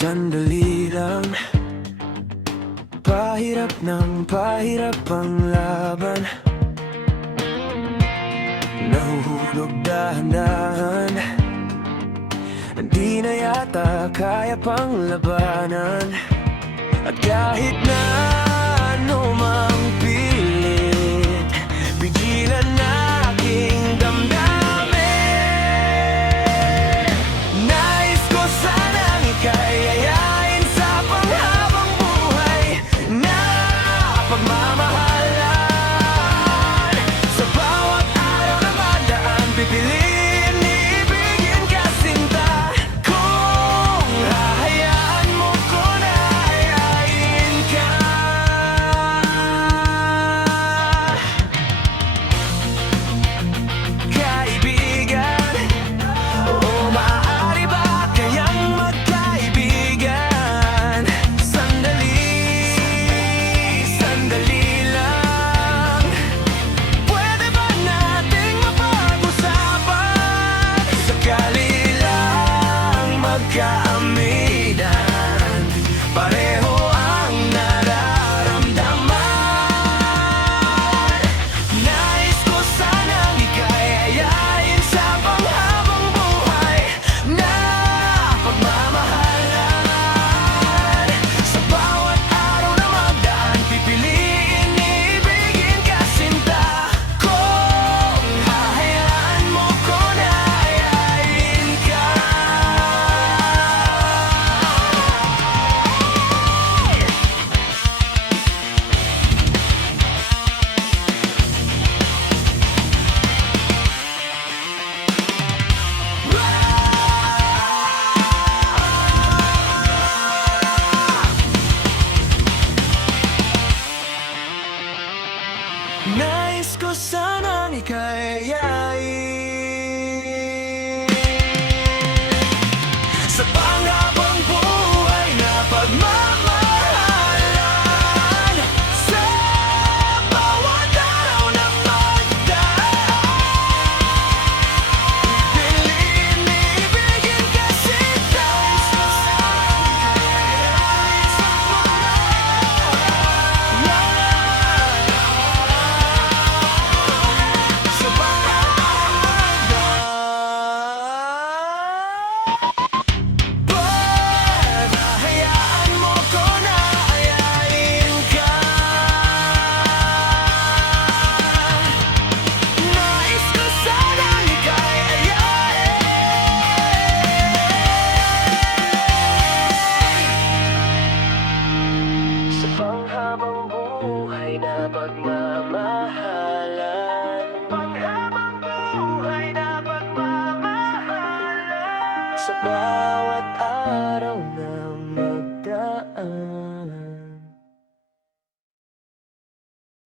Sandali lang, pahirap ng pahirap ang laban. Nahuhulog dahan-dahan, hindi na yata kaya pang labanan. At kahit na ano mang pilit, pigilan na aking damdamin. Nais ko sanang ika'y yayain sa panghabang buhay na pagmamahalan. Sa bawat araw na madaan, pipiliin ibigin ka sinta. Kung hahayaan mo ko na yayain ka, kaibigan. O maaari ba kayang magkaibigan? Sandali lang. Pwede ba nating mapag-usapan? Sakali lang magkaaminan, pareho ang nararamdaman. Nais ko sanang ika'y yayain sa panghabang buhay na pagmamahalan. Sa bawat araw na magdaan, pipiliin ibigin ka sinta. Kung hahayaan mo ko na yayain ka. Nais ko sanang ika'y yayain sa panghabang buhay na pagmamahalan. Sa bawat araw na magdaan, piliin ibigin ka sinta. Hayaan mo ko na ayain ka. Nais ko sanang ika'y ayain sa panghabang buhay na pagmamahalan. Panghabang buhay na pagmamahalan. Sa bawat araw na